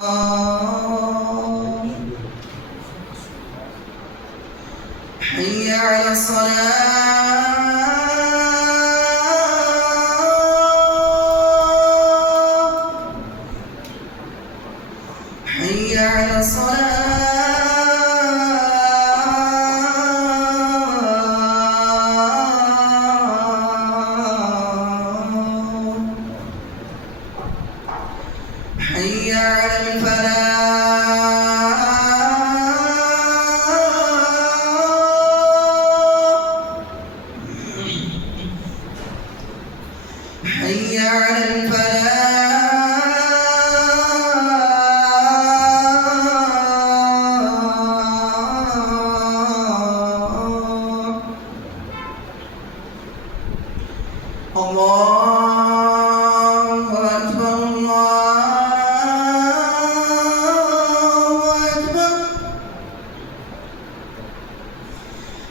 حي على الصلاة حي على الصلاة حي على الفلاح حي على الفلاح الله أكبر الله أكبر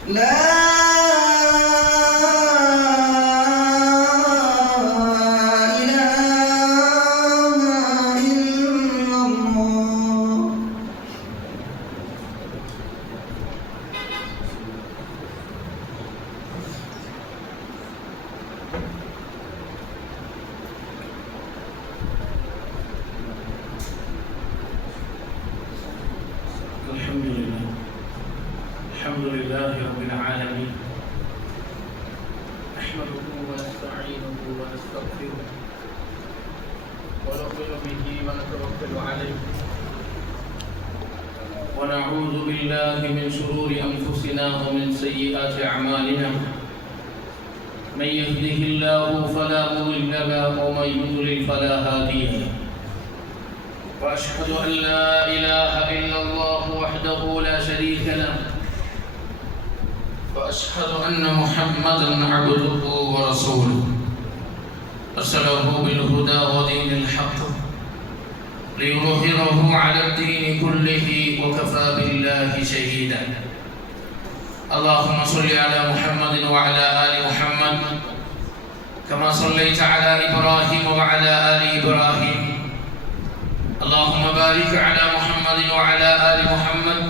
لا الحمد لله رب العالمين نحمده ونستعينه ونستغفره ونؤمن به ونتوكل عليه ونعوذ بالله من شرور أنفسنا ومن سيئات أعمالنا من يهده الله فلا مضل له ومن يضلل فلا هادي له وأشهد أن لا إله إلا الله وحده لا شريك له وأشهد أن محمدًا عبده ورسوله أرسله بالهدى ودين الحق ليظهره على الدين كله وكفى بالله شهيدا اللهم صل على محمد وعلى آل محمد كما صليت على إبراهيم وعلى آل إبراهيم اللهم بارك على محمد وعلى آل محمد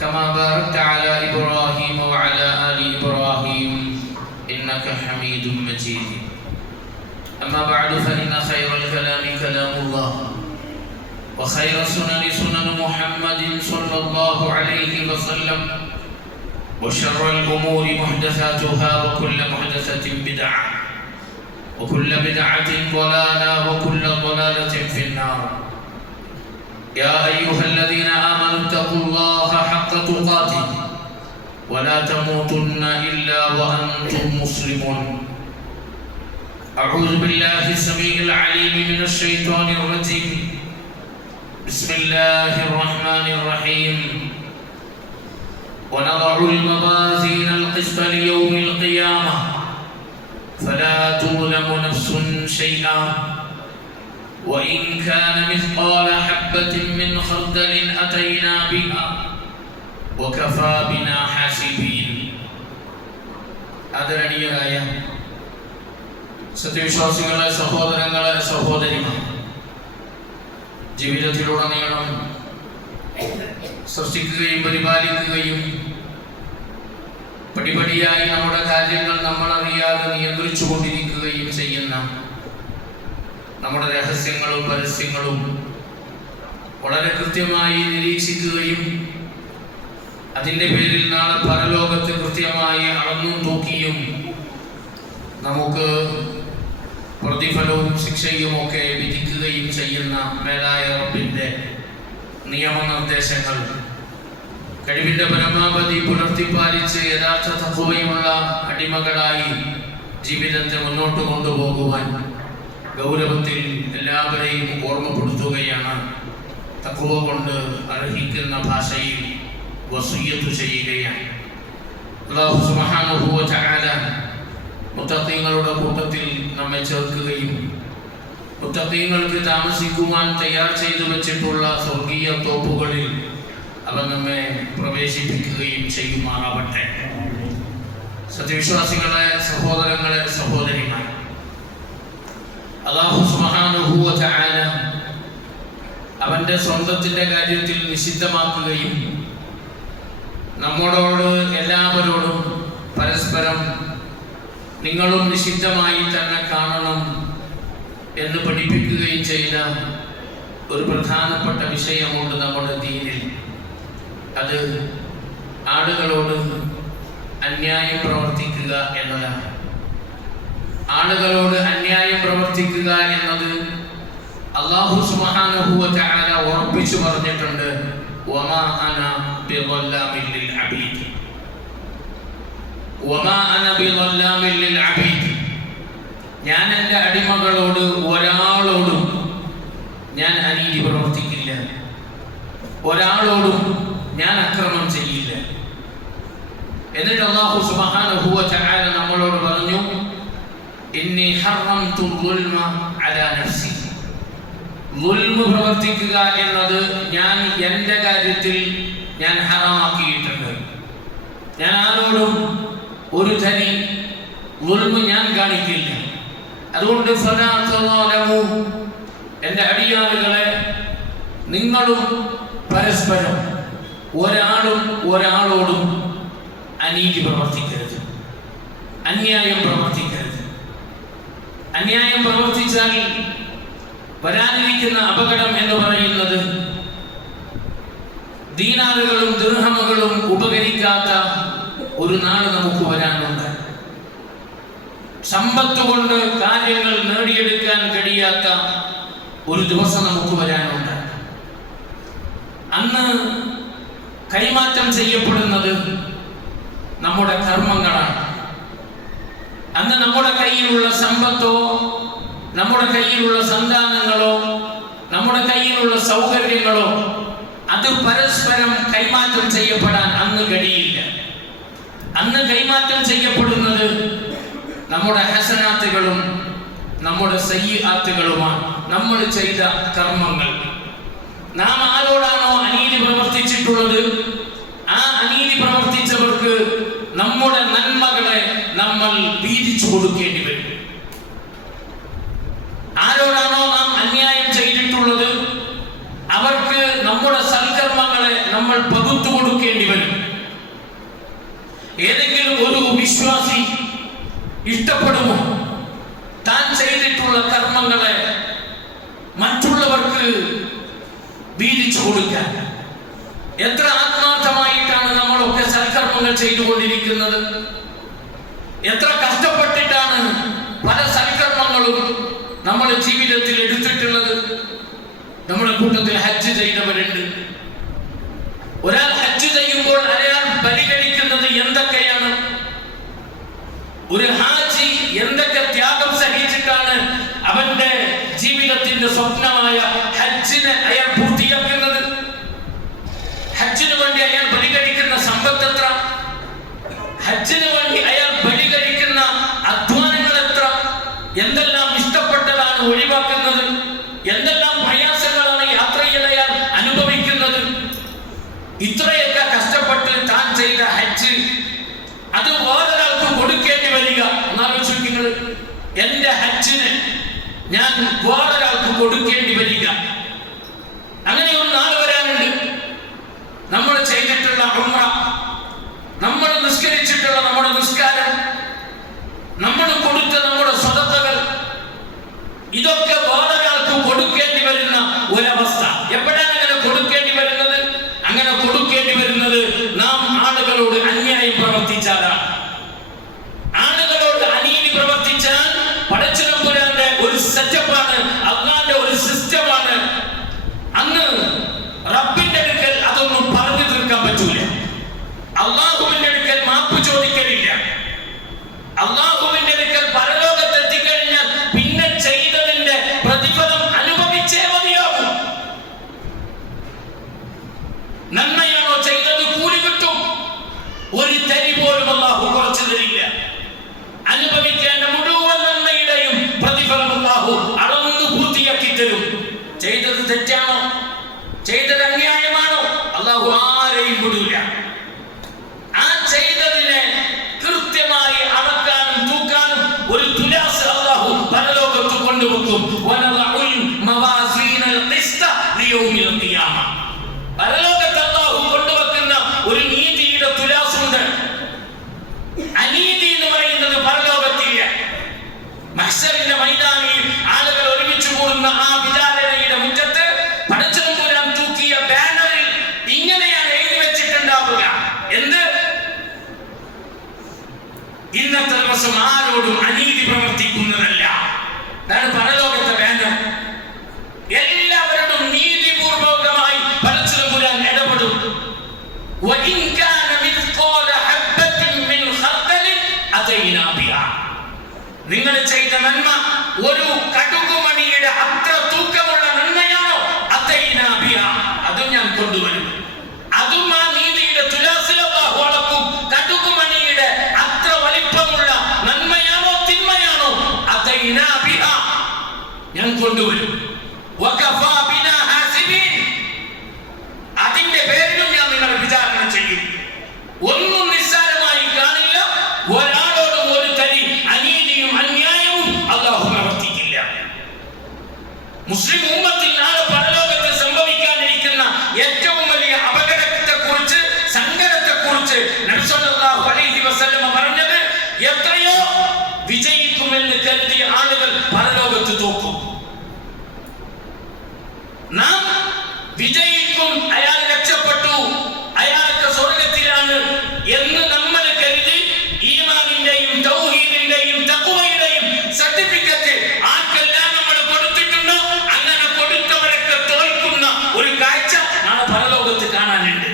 كما باركت على إبراهيم وعلى آل إبراهيم إنك حميد مجيد أما بعد فإن خير الكلام كلام الله وخير السنن سنن محمد صلى الله عليه وسلم وشر الأمور محدثاتها وكل محدثة بدعة وكل بدعة ضلالة وكل ضلالة في النار يا أيها الذين آمنوا اتقوا الله حق تقاته ولا تموتن إلا وأنتم مسلمون أعوذ بالله السميع العليم من الشيطان الرجيم بسم الله الرحمن الرحيم ونضع الموازين القسط ليوم القيامة فلا تظلم نفس شيئا وإن كان مثقال حبة من خردل أتينا بها وكفى بنا حاسبين ആദരണീയരായ സത്യവിശ്വാസികളെ സഹോദരങ്ങളെ സഹോദരിമാർ ജീവിതത്തിലുടനീളം സൃഷ്ടിക്കുകയും പരിപാലിക്കുകയും പടിപടിയായി നമ്മുടെ കാര്യങ്ങൾ നമ്മളറിയാതെ നിയന്ത്രിച്ചു കൊണ്ടിരിക്കുകയും ചെയ്യുന്ന നമ്മുടെ രഹസ്യങ്ങളും പരസ്യങ്ങളും വളരെ കൃത്യമായി നിരീക്ഷിക്കുകയും അതിൻ്റെ പേരിൽ നാളെ പരലോകത്ത് കൃത്യമായി അളന്നും തൂക്കിയും നമുക്ക് പ്രതിഫലവും ശിക്ഷയുമൊക്കെ വിധിക്കുകയും ചെയ്യുന്ന മേലായ റബ്ബിൻ്റെ നിയമനിർദ്ദേശങ്ങൾ കഴിവിൻ്റെ പരമാവധി പുലർത്തിപ്പാലിച്ച് യഥാർത്ഥ തഖ്വയുള്ള അടിമകളായി ജീവിതത്തെ മുന്നോട്ട് കൊണ്ടുപോകുവാൻ ഗൗരവത്തിൽ എല്ലാവരെയും ഓർമ്മപ്പെടുത്തുകയാണ് തഖ്വ കൊണ്ട് അർഹിക്കുന്ന ഭാഷയിൽ വസിയ്യത്ത് ചെയ്യുകയാണ്. അല്ലാഹു സുബ്ഹാനഹു വ തആല മുത്തഖീങ്ങളുടെ കൂട്ടത്തിൽ നമ്മെ ചേർക്കുകയും മുത്തഖീങ്ങൾക്ക് താമസിക്കുവാൻ തയ്യാർ ചെയ്തു വെച്ചിട്ടുള്ള സ്വർഗീയ തോപ്പുകളിൽ അവൻ നമ്മെ പ്രവേശിപ്പിക്കുകയും ചെയ്യുമാറാവട്ടെ. സത്യവിശ്വാസികളെ സഹോദരങ്ങളെ സഹോദരിമാർ, അല്ലാഹു സുബ്ഹാനഹു വ തആല അവൻ്റെ സ്വന്തത്തിൻ്റെ കാര്യത്തിൽ നിഷിദ്ധമാക്കുകയും നമ്മളോട് എല്ലാവരോടും പരസ്പരം നിങ്ങളും നിഷിദ്ധമായി തന്നെ കാണണം എന്ന് പഠിപ്പിക്കുകയും ചെയ്ത ഒരു പ്രധാനപ്പെട്ട വിഷയമുണ്ട് നമ്മുടെ ദീനിൽ. അത് ആളുകളോട് അന്യായം പ്രവർത്തിക്കുക എന്നതാണ്. ആളുകളോട് അന്യായം പ്രവർത്തിക്കുക എന്നത് അല്ലാഹു സുബ്ഹാനഹു വ തആല ഉറപ്പിച്ചു പറഞ്ഞിട്ടുണ്ട്. വമാ അന ബിളല്ലാമിൽ ലിൽ അബീദ്, വമാ അന ബിളല്ലാമിൽ ലിൽ അബീദ്. ഞാൻ എൻ്റെ അടിമകളോട് ഒരാളോടും ഞാൻ അനീതി പ്രവർത്തിക്കില്ല, ഒരാളോടും ഞാൻ അക്രമം ചെയ്യില്ല. എന്നിട്ട് അല്ലാഹു സുബ്ഹാനഹു വ തആല നമ്മളോട് പറഞ്ഞു, ഇന്നി ഹറംതു ദുൽമ അലാ നഫ്സി. ദുൽമ പ്രവർത്തിക്കുക എന്നത് ഞാൻ എൻ്റെ കാര്യത്തിൽ ഞാൻ ഹറാമാക്കിയിട്ടുണ്ട്. ഞാൻ ആരോടും ഒരു തരി ദുൽമ ഞാൻ കാണിക്കില്ല. അതുകൊണ്ട് ഫലാ തളാലമു, എൻ്റെ അടിയാളുകളെ, നിങ്ങളും പരസ്പരം ഒരാളും ഒരാളോടും അനീതി പ്രവർത്തിക്കരുത്, അന്യായം പ്രവർത്തിക്കരുത്. അന്യായം പ്രവർത്തിച്ചാൽ വരാനിരിക്കുന്ന അപകടം എന്ന് പറയുന്നത് ദീനാറുകളും ദിർഹമുകളും ഉപകരിക്കാത്ത ഒരു നാട് നമുക്ക് വരാനുണ്ട്. സമ്പത്ത് കൊണ്ട് കാര്യങ്ങൾ നേടിയെടുക്കാൻ കഴിയാത്ത ഒരു ദിവസം നമുക്ക് വരാനുണ്ട്. അന്ന് കൈമാറ്റം ചെയ്യപ്പെടുന്നത് നമ്മുടെ കർമ്മങ്ങളാണ്. അന്ന് നമ്മുടെ കയ്യിലുള്ള സമ്പത്തോ, നമ്മുടെ കയ്യിലുള്ള സന്താനങ്ങളോ, നമ്മുടെ കയ്യിലുള്ള സൗകര്യങ്ങളോ അത് പരസ്പരം കൈമാറ്റം ചെയ്യപ്പെടാൻ അന്ന് കഴിയില്ല. അന്ന് കൈമാറ്റം ചെയ്യപ്പെടുന്നത് നമ്മുടെ ഹസനാത്തുകളും നമ്മുടെ സയ്യിആത്തുകളുമാണ്, നമ്മൾ ചെയ്ത കർമ്മങ്ങൾ. നാം ആരോടാണോ അനീതി പ്രവർത്തിച്ചിട്ടുള്ളത്, ആ അനീതി പ്രവർത്തിച്ചവർക്ക് നമ്മുടെ നന്മകളെ നമ്മൾ വീതിച്ചു കൊടുക്കേണ്ടി വരും. ആരോടാണോ നാം അന്യായം ചെയ്തിട്ടുള്ളത്, അവർക്ക് നമ്മുടെ സൽക്കർമ്മങ്ങളെ നമ്മൾ പകുത്തു കൊടുക്കേണ്ടി വരും. ഏതെങ്കിലും ഒരു വിശ്വാസി ഇഷ്ടപ്പെടുമോ താൻ ചെയ്തിട്ടുള്ള കർമ്മങ്ങളെ മറ്റുള്ളവർക്ക് വീതിച്ചു കൊടുക്കാൻ? എത്ര ആത്മാർത്ഥമായിട്ടാണ് നമ്മളൊക്കെ സൽക്കർമ്മങ്ങൾ ചെയ്തുകൊണ്ടിരിക്കുന്നത്. എത്ര കഷ്ടപ്പെട്ടിട്ടാണ് പല സൽക്കർമ്മങ്ങളും നമ്മുടെ ജീവിതത്തിൽ എടുത്തിട്ടുള്ളത്. നമ്മുടെ കൂട്ടത്തിൽ ഹജ്ജ് ചെയ്തവരുണ്ട്. ഒരാൾ ഹജ്ജ് ചെയ്യുമ്പോൾ അയാൾ ബലികഴിക്കുന്നത് എന്തൊക്കെയാണ്? ഒരു ഹാജി എന്തൊക്കെ ത്യാഗം സഹിച്ചിട്ടാണ് അവന്റെ ജീവിതത്തിന്റെ സ്വപ്നമായ ഹജ്ജിനെ അയാൾ പൂർത്തിയാക്കുന്നത്. ഹജ്ജിന് വേണ്ടി അയാൾ ബലികഴിക്കുന്ന സമ്പത്ത് എത്ര, ഹജ്ജിന് വേണ്ടി അയാൾ ബലികഴിക്കുന്ന അധ്വാനങ്ങൾ എത്ര, എന്തെല്ലാം ഇഷ്ടപ്പെട്ടതാണ് ഒഴിവാക്കുന്നത്, എന്തെല്ലാം പ്രയാസങ്ങളാണ് യാത്രയിൽ അയാൾ അനുഭവിക്കുന്നത്. ഇത്രയൊക്കെ കഷ്ടപ്പെട്ട് താൻ ചെയ്ത ഹജ്ജ് അത് വേറൊരാൾക്ക് കൊടുക്കേണ്ടി വരിക. ഒന്നാലോചിക്കുക, എന്റെ ഹജ്ജിന് ഞാൻ വേറൊരാൾക്ക് കൊടുക്കേണ്ടി വരിക. അങ്ങനെ ഒരു നാൾ വരാനുണ്ട്. നമ്മൾ ചെയ്തിട്ടുള്ള ഉംറ, നമ്മൾ നിസ്കരിച്ചിട്ടുള്ള നമ്മുടെ നിസ്കാരം, നമ്മൾ കൊടുത്ത നമ്മുടെ സ്വതക്കകൾ, ഇതൊക്കെ വേറൊരാൾക്ക് കൊടുക്കേണ്ടി വരുന്ന ഒരവസ്ഥ. എപ്പോഴാണ് അങ്ങനെ കൊടുക്കേണ്ടി വരുന്നത്? അങ്ങനെ കൊടുക്കേണ്ടി വരുന്നത് നാം ആളുകളോട് അന്യായം പ്രവർത്തിച്ചാലാണ്. ആളുകളോട് അനീതി പ്രവർത്തിച്ചാൽ പടച്ചതമ്പുരാന്റെ ഒരു സെറ്റപ്പാണ്, അല്ലാഹുവിന്റെ ഒരു സിസ്റ്റമാണ്. അന്ന് റബ്ബിന്റെ അടുക്കൽ അതൊന്നും പറഞ്ഞു തീർക്കാൻ പറ്റൂല. അല്ലാഹുവിന്റെ അടുക്കൽ മാപ്പ് ചോദിക്കലില്ല. അല്ലാഹുവിന്റെ അടുക്കൽ പരലോകത്ത് എത്തിക്കഴിഞ്ഞാൽ പിന്നെ ചെയ്തതിന്റെ പ്രതിഫലം അനുഭവിച്ചേ മതിയാകും. യൗമിൽ ഖിയാമ. പരലോകത്ത് അല്ലാഹു കൊണ്ടുവെക്കുന്ന ഒരു നീതിയുടെ തുലാസുണ്ട്. അനീതി എന്ന് പറയുന്നത് പരലോകത്തില്ല. മഹ്ശറിന്റെ മൈതാനിയിൽ ആളുകൾ ഒരുമിച്ച് കൂടുന്ന ആ വിചാരണയുടെ മുറ്റത്ത് പടച്ചതമ്പുരാൻ തൂക്കിയ ബാനറിൽ ഇങ്ങനെയാണ് എഴുതി വെച്ചിട്ടുണ്ടാവുക. എന്ത്? ഇന്നത്തെ ദിവസം ആരോടും അനീതി പ്രവർത്തിക്കുന്നതല്ല. അതാണ് പരലോകത്തെ ബാനർ. എല്ലാവരോടും നീതിപൂർവകമായി പടച്ചതമ്പുരാൻ ഇടപെടും. വഇൻ കാന മിസ്ഖാല ഹബ്ബത്തിൻ മിൻ ഖർദലിൻ അതൈനാ ബിഹാ. നിങ്ങൾ ചെയ്ത നന്മ ഒരു കടുകുമണിയുടെ അത്ര തൂക്കമുള്ള നന്മയാണോ? അതൈനാ ബിഹാ, അതും ഞാൻ കൊണ്ടുവരും. അതും ആ നീതിയുടെ തുലാസിൽ അല്ലാഹു അളക്കും. കടുകുമണിയുടെ അത്ര വലിപ്പമുള്ള നന്മയാണോ തിന്മയാണോ? അതൈനാ ബിഹാ, ഞാൻ കൊണ്ടുവരും. വകഫാ ബിനാ ഹാസിബീൻ, അതിന്റെ പേരിലും ഞാൻ നിങ്ങളെ വിചാരണ ചെയ്യും. ഒന്നും നിസ്സാരമായി കാണില്ല. ഒരാളോടും ഒരു തരി അനീതിയും അന്യായവും അല്ലാഹു പ്രവർത്തിക്കില്ല. മുസ്ലിം ഉമ്മത്തിൽ നാളെ പരലോകത്ത് സംഭവിക്കാനിരിക്കുന്ന ഏറ്റവും വലിയ അപകടത്തെക്കുറിച്ച്, സങ്കടത്തെക്കുറിച്ച് നബി സല്ലല്ലാഹു അലൈഹി വസല്ലം പറഞ്ഞത്, എത്രയോ വിജയിക്കുമെന്ന് കരുതിയ ആളുകൾ പരലോകത്ത് തോക്കും. നാം വിജയിക്കും, അയാൾ രക്ഷപ്പെട്ടു, അയാൾക്ക് സ്വർഗത്തിലാണ് എന്ന് നമ്മൾ കരുതി ഈമാനിന്റെയും തൗഹീദിന്റെയും തഖ്വയുടെയും സർട്ടിഫിക്കറ്റ് ആർക്കെല്ലാം നമ്മൾ കൊടുത്തിട്ടുണ്ടോ അങ്ങനെ കൊടുത്തവരൊക്കെ തോൽക്കുന്ന ഒരു കാഴ്ച നാളെ പരലോകത്ത് കാണാനുണ്ട്.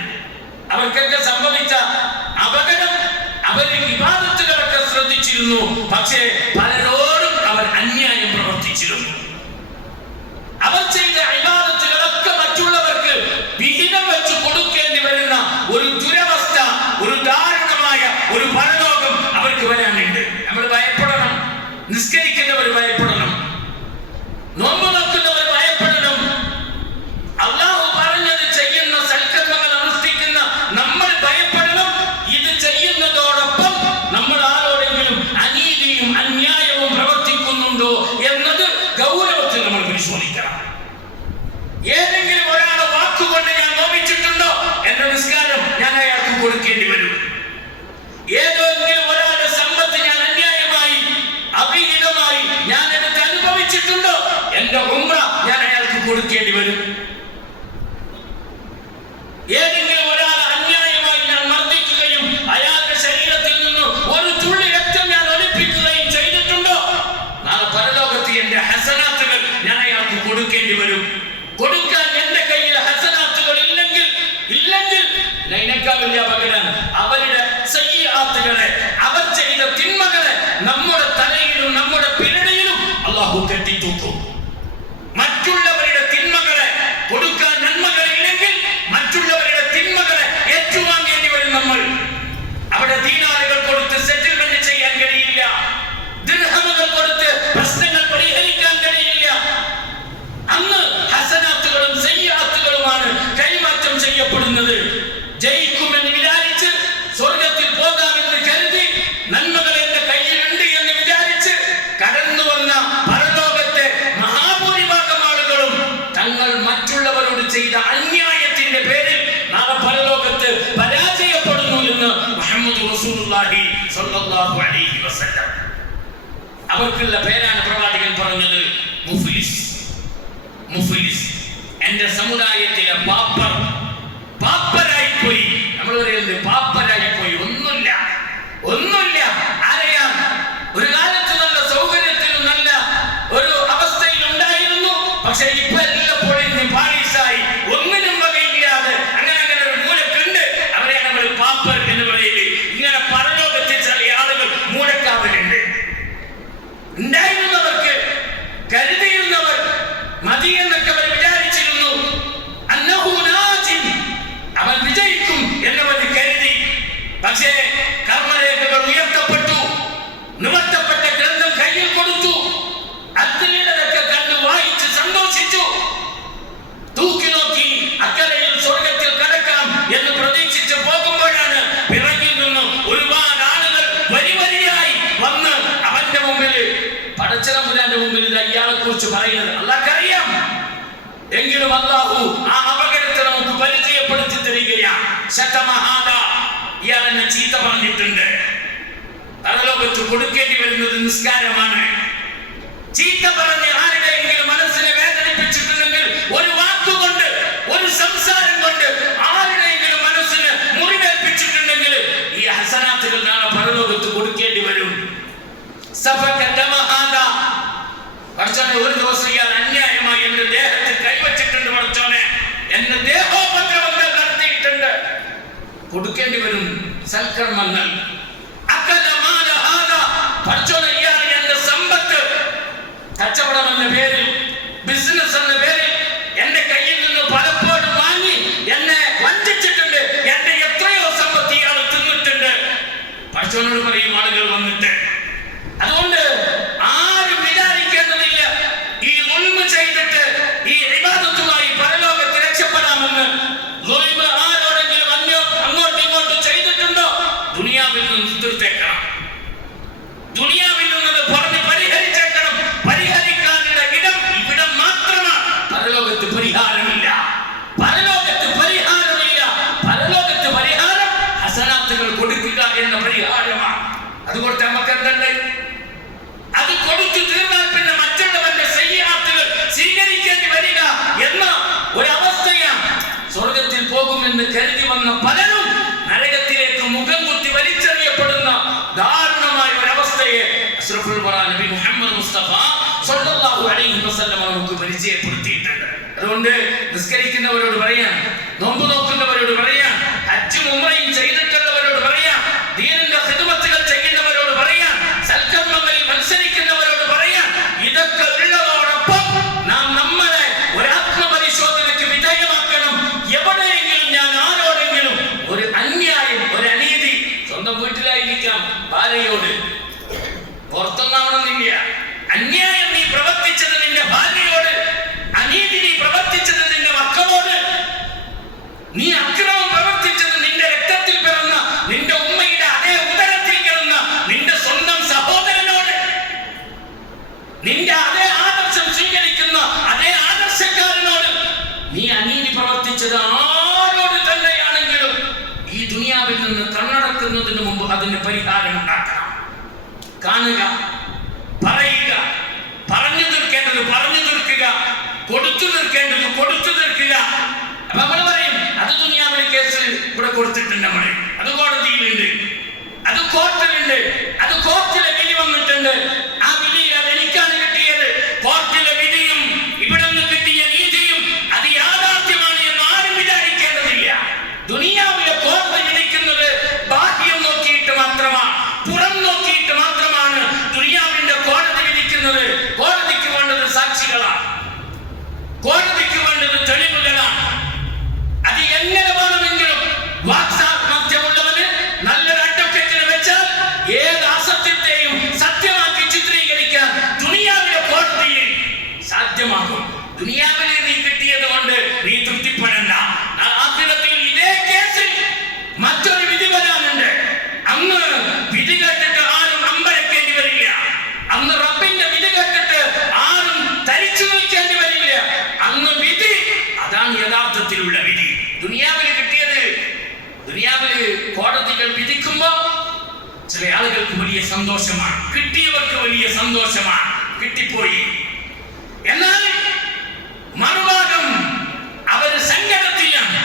അവർക്കൊക്കെ സംഭവിച്ച അപകടം, അവർ ഇബാദത്തുകളൊക്കെ ശ്രദ്ധിച്ചിരുന്നു, പക്ഷേ പലരോടും അവർ അന്യായം പ്രവർത്തിച്ചിരുന്നു. അവർ ചെയ്ത ഇബാദത്തുകളൊക്കെ മറ്റുള്ളവർക്ക് വിഹിതം വെച്ച് കൊടുക്കേണ്ടി വരുന്ന ഒരു ദുരവസ്ഥ, ഒരു ദാരുണമായ ഒരു പരലോകം അവർക്ക് വരാനുണ്ട്. നമ്മൾ ഭയപ്പെടണം. നിസ്കരിക്കുന്നവർ ഭയപ്പെടണം. നോമ്പ് നോക്കുന്നവർ ഭയപ്പെടണം. അല്ലാഹു പറഞ്ഞത് ചെയ്യുന്ന സൽക്കർമ്മങ്ങൾ അനുഷ്ഠിക്കുന്ന നമ്മൾ ഭയപ്പെടണം. ഇത് ചെയ്യുന്നതോടൊപ്പം നമ്മൾ ആരോടെങ്കിലും അനീതിയും അന്യായവും പ്രവർത്തിക്കുന്നുണ്ടോ എന്നത് ഗൗരവത്തിൽ നമ്മൾ പരിശോധിക്കണം. ഏതെങ്കിലും ഒരാളെ വാക്കുകൊണ്ട് ഞാൻ നോവിച്ചിട്ടുണ്ടോ? എന്റെ നിസ്കാരം ഞാൻ അയാൾക്ക് കൊടുക്കേണ്ടി വരും. ഏതെങ്കിലും ഒരാളുടെ സമ്പത്ത് ഞാൻ അന്യായമായി അവിഹിതമായി ഞാൻ എടുത്ത് അനുഭവിച്ചിട്ടുണ്ടോ? എന്റെ ഉംറ ഞാൻ അയാൾക്ക് കൊടുക്കേണ്ടി വരും. ഏതെങ്കിലും ഒരാളെ അന്യായമായി ഞാൻ മർദ്ദിക്കുകയും അയാളുടെ ശരീരത്തിൽ നിന്ന് ഒരു തുള്ളി രക്തം ഞാൻ ഒലിപ്പിക്കുകയും ചെയ്തിട്ടുണ്ടോ? നാളെ പരലോകത്ത് എന്റെ ഹസനാത്തുകൾ ഞാൻ അയാൾക്ക് കൊടുക്കേണ്ടി വരും. കൊടുക്കാൻ എന്റെ കയ്യിൽ ഹസനാത്തുകൾ ഇല്ലെങ്കിൽ അതിനേക്കാൾ വലിയ അപകടം അവരുടെ സയ്യിആത്തുകളെ, അവർ ചെയ്ത തിന്മകളെ നമ്മുടെ തലയിലും നമ്മുടെ പിരടിയിലും അല്ലാഹു കെട്ടിത്തൂക്കും. മറ്റുള്ളവരുടെ തിന്മകളെ കൊടുക്കാൻ നന്മകൾ ഇല്ലെങ്കിൽ മറ്റുള്ളവരുടെ തിന്മകളെ ഏറ്റുവാങ്ങേണ്ടി വരും. നമ്മൾ അവിടെ ദീനാറുകൾ കൊടുത്ത് സെറ്റിൽമെന്റ് ചെയ്യാൻ കഴിയില്ല. ദിർഹമുകൾ കൊടുത്ത് പ്രശ്നങ്ങൾ പരിഹരിക്കാൻ കഴിയില്ല. അന്ന് ഹസനാത്തുകളും സയ്യിആത്തുകളുമാണ് കൈമാറ്റം ചെയ്യപ്പെടുന്നത്. ജയിക്കുമെന്ന് വിചാരിച്ച്, സ്വർഗത്തിൽ പോകാമെന്ന് കരുതി, നന്മകൾ എന്റെ കയ്യിലുണ്ട് എന്ന് വിചാരിച്ച് കടന്നു വന്ന പരലോകത്തെ മഹാഭൂരിഭാഗം ആളുകളും തങ്ങൾ മറ്റുള്ളവരോട് ചെയ്ത അന്യായത്തിന്റെ പേരിൽ നാളെ പരലോകത്ത് പരാജയപ്പെടുന്നു എന്ന് മുഹമ്മദ് റസൂലുള്ളാഹി സ്വല്ലല്ലാഹു അലൈഹി വസല്ലം. അവർക്കുള്ള പേരാണ് പ്രവാചകൻ പറഞ്ഞത് മുഫ്ലിസ്. മുഫ്ലിസ്, എന്റെ സമുദായത്തിലെ പാപ്പരായി പോയി. നമ്മൾ പറയുന്നത് പാപ്പരായി പോയി. ഒന്നുമില്ല. അറിയാം, ഒരു കാലത്ത് നല്ല സൗകര്യത്തിലും നല്ല ഒരു അവസ്ഥയിൽ ഉണ്ടായിരുന്നു. പക്ഷെ ഇപ്പൊ എല്ലപ്പോഴും പാളീസായി, ഒന്നിനും വകയില്ലാതെ അങ്ങനെ ഒരു മൂലക്കുണ്ട്. അവരെയാണ് നമ്മൾ പാപ്പർ എന്ന് പറയുന്നത്. ഇങ്ങനെ പരലോകത്തിൽ ചില ആളുകൾ മൂലക്കാവലുണ്ട്. ഉണ്ടായിരുന്നവർക്ക്, കരുതിയിരുന്നവർ മതി എന്നൊക്കെ അവർ വിചാരിച്ചിരുന്നു. അവൻ വിജയിക്കും എന്നവർ കരുതി ശതമഹാദ, ഇയാൾ എന്നെ ചീത്ത പറഞ്ഞിട്ടുണ്ട്. പരലോകത്ത് കൊടുക്കേണ്ടി വരുന്നത് നിസ്കാരമാണ്. ചീത്ത പറഞ്ഞ് ആരുടെയെങ്കിലും മനസ്സിനെ വേദനിപ്പിച്ചിട്ടുണ്ടെങ്കിൽ, ഒരു വാക്കുകൊണ്ട്, ഒരു സംസാരം കൊണ്ട് ആരുടെയെങ്കിലും മനസ്സിന് മുറിവേൽപ്പിച്ചിട്ടുണ്ടെങ്കിൽ ഈ ഹസനാത്തുകൾ നാളെ പരലോകത്ത് കൊടുക്കേണ്ടി വരും. പഠിച്ചോനെ, ഒരു ദിവസം ഇയാൾ അന്യായമായി എന്റെ ദേഹത്തിൽ കൈവച്ചിട്ടുണ്ട്. പഠിച്ചോനെ, എന്റെ ദേഹോപദ്രവങ്ങൾ നടത്തിയിട്ടുണ്ട്, കൊടുക്കേണ്ടി വരും സൽക്കർമ്മങ്ങൾ. പഠിച്ചോനെ, ഇയാൾ എന്റെ സമ്പത്ത് കച്ചവടം എന്ന പേരിൽ, ബിസിനസ് എന്ന പേരിൽ എന്റെ കയ്യിൽ നിന്ന് പലപ്പോഴും വാങ്ങി എന്നെ വഞ്ചിച്ചിട്ടുണ്ട്. എന്റെ എത്രയോ സമ്പത്ത് ഇയാൾ തിന്നിട്ടുണ്ട്. പഠിച്ചോനോട് പറയും ആളുകൾ വന്നിട്ട്. അതുകൊണ്ട് ആരും വിചാരിക്കേണ്ടതില്ല ഈ ഉൽമ ചെയ്തിട്ട് ഈ ഇബാദത്തുമായി പരലോകത്ത് രക്ഷപ്പെടാമെന്ന്. ആരോടെങ്കിലും അങ്ങോട്ടും ഇങ്ങോട്ടും ചെയ്തിട്ടുണ്ടോ, ദുനിയാവിൽ നിന്ന് തീർത്തേക്കണം. ദുനിയാവിൽ നിന്നത് പറഞ്ഞ് പരിഹരിച്ചേക്കണം. പരിഹരിക്കാനുള്ള ഇവിടം മാത്രമാണ്. പരലോകത്ത് പരിഹാരമില്ല. പരലോകത്ത് പരിഹാരമില്ല. പരലോകത്ത് പരിഹാരം ഹസനാത്തുകൾ കൊടുക്കുക എന്ന പരിഹാരമാണ്. അതുകൊണ്ട് നമുക്ക് എന്തുണ്ട്? അത് കൊടുത്തു തീർന്നാൽ പിന്നെ മറ്റുള്ളവന്റെ സയ്യിആത്തുകൾ സ്വീകരിക്കേണ്ടി വരിക എന്ന ഒരവസ്ഥയാണ്. സ്വർഗത്തിൽ പോകുമെന്ന് കരുതി വന്ന പലരും നരകത്തിലേക്ക് മുഖം കുത്തി വലിച്ചെറിയപ്പെടുന്ന ദാരുണമായ ഒരവസ്ഥയെ അഷ്റഫുൽ വറ നബി മുഹമ്മദ് മുസ്തഫ സ്വല്ലല്ലാഹു അലൈഹി വസല്ലം നമുക്ക് പരിചയപ്പെടുത്തിയിട്ടുണ്ട്. അതുകൊണ്ട് നിസ്കരിക്കുന്നവരോട് പറയാം, നോമ്പ് നോക്കുന്നവരോട് പറയാം, ഹജ്ജും ഉംറയും ചെയ്തിട്ടുള്ളവരോട് പറയാം, ദീനിന്റെ ഖിദ്മത്തുകൾ ചെയ്യുന്നവരോട് പറയാം, സൽക്കർമ്മങ്ങളിൽ മത്സരിക്കുന്നവരോട് പറയാം, ഇതൊക്കെ ഉള്ളതോടൊപ്പം നാം നമ്മളെ ഒരു ആത്മപരിശോധനയ്ക്ക് വിധേയമാക്കണം. എവിടെയെങ്കിലും ഞാൻ ആരോടെങ്കിലും ഒരു അന്യായം, ഒരു അനീതി, സ്വന്തം വീട്ടിലായിരിക്കാം, ഭാര്യയോട്, പുറത്തൊന്നാവണമെന്നില്ല, അന്യായം നീ പ്രവർത്തിച്ചത് നിന്റെ ഭാര്യയോട്, അനീതി നീ പ്രവർത്തിച്ചത് നിന്റെ മക്കളോട്, നീ അക്രമം പ്രവർത്തിച്ചത് നിന്റെ രക്തത്തിൽ പിറന്ന, നിന്റെ ഉമ്മയുടെ അതേ ഉദരത്തിൽ കിടന്ന നിന്റെ സ്വന്തം സഹോദരനോട്, നിന്റെ അതേ ആദർശം സ്വീകരിക്കുന്ന അതേ ആദർശക്കാരനോട് നീ അനീതി പ്രവർത്തിച്ചത് ആരോട് തന്നെയാണെങ്കിലും ഈ ദുനിയാവിൽ നിന്ന് കണ്ണടക്കുന്നതിന് മുമ്പ് അതിന് പരിഹാരം ഉണ്ടാക്കണം. കാണുക, പറയുക, പറഞ്ഞു തീർക്കേണ്ടത് പറഞ്ഞു തീർക്കുക, കൊടുത്തു തീർക്കേണ്ടത് കൊടുത്തു തീർക്കുക. അപ്പൊ നമ്മൾ പറയും, അത് ദുനിയാവിലെ കേസ് ഇവിടെ കൊടുത്തിട്ടുണ്ട്, നമ്മൾ അത് കോടതിയിലുണ്ട്, അത് കോർട്ടിലുണ്ട്, അത് കോർട്ടിലെ വിധി വന്നിട്ടുണ്ട്, ആ വിധിയിൽ അത് എനിക്കാണ് കിട്ടിയത്. കോർട്ടിലെ വിധിയും ഇവിടെ നിന്ന് കിട്ടിയ നീതിയും അത് യാഥാർത്ഥ്യമാണ് എന്ന് ആരും വിചാരിക്കേണ്ടതില്ല. ദുനിയാവിലെ കോടതി വിധിക്കുന്നത് ബാഹ്യം നോക്കിയിട്ട് മാത്രമാണ്, പുറം നോക്കിയിട്ട് മാത്രമാണ് ദുനിയാവിന്റെ കോടതി വിധിക്കുന്നത്. കോടതിക്ക് വേണ്ടത് സാക്ഷികളാണ്, കോടതിക്ക് വേണ്ടത് തെളിവുകളാണ്. അത് എങ്ങനെ വേണമെങ്കിലും വാക്സാമർത്ഥ്യമുള്ളവന് നല്ലൊരു അഡ്വക്കേറ്റിനെ വെച്ചാൽ ഏത് അസത്യത്തെയും സത്യമാക്കി ചിത്രീകരിക്കാൻ ദുനിയാവിലെ കോടതിയിൽ സാധ്യമാകും. ദുനിയാവിൽ നീ കിട്ടിയത് കൊണ്ട് നീ തൃപ്തിപ്പെടണ്ട. ആഖിറത്തിൽ ഇതേ കേസിൽ മറ്റൊരു വിധി വരാനുണ്ട്. അന്ന് വിധി കേട്ടിട്ട് ആരും അമ്പരക്കേണ്ടി വരില്ല. അന്ന് റബ്ബിന്റെ വിധി കേട്ടിട്ട് ആരും തരിച്ചു നിൽക്കേണ്ടി വരില്ല. അന്ന് വിധി അതാണ് യഥാർത്ഥത്തിലുള്ള വിധി. ദുനിയാവിൽ കിട്ടിയത്, ദുനിയാവിൽ കോടതികൾ വിധിക്കുമ്പോ ചില ആളുകൾക്ക് വലിയ സന്തോഷമാണ്, കിട്ടിയവർക്ക് വലിയ സന്തോഷമാണ്, കിട്ടിപ്പോയി. എന്നാൽ മറുഭാഗം അവർ സങ്കടത്തിലാണ്.